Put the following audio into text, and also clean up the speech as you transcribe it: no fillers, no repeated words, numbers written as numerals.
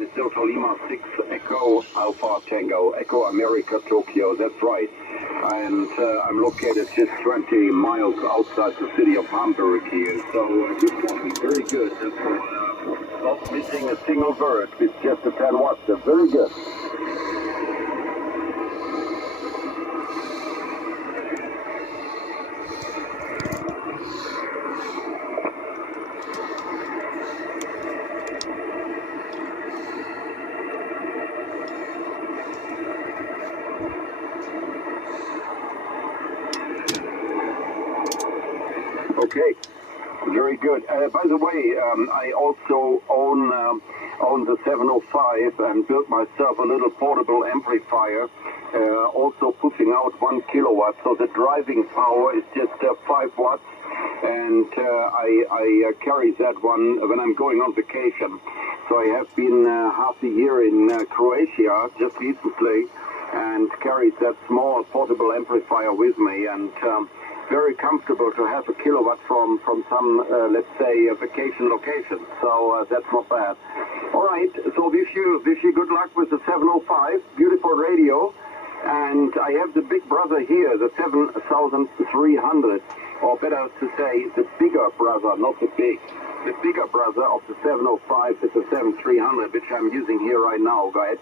line is Delta Lima 6 Echo Alpha Tango, Echo America Tokyo, that's right. And I'm located just 20 miles outside the city of Hamburg here. So good morning, very good. Not missing a single word with just a 10 watts, that's very good. Okay, very good. By the way, I also own the 705 and built myself a little portable amplifier, also pushing out 1 kilowatt. So the driving power is just 5 watts, and I carry that one when I'm going on vacation. So I have been half a year in Croatia just recently, and carried that small portable amplifier with me, and very comfortable to have a kilowatt from some, let's say, a vacation location. So that's not bad. All right, so wish you good luck with the 705, beautiful radio. And I have the big brother here, the 7300, or better to say, the bigger brother, not the big. The bigger brother of the 705 is the 7300, which I'm using here right now, guys.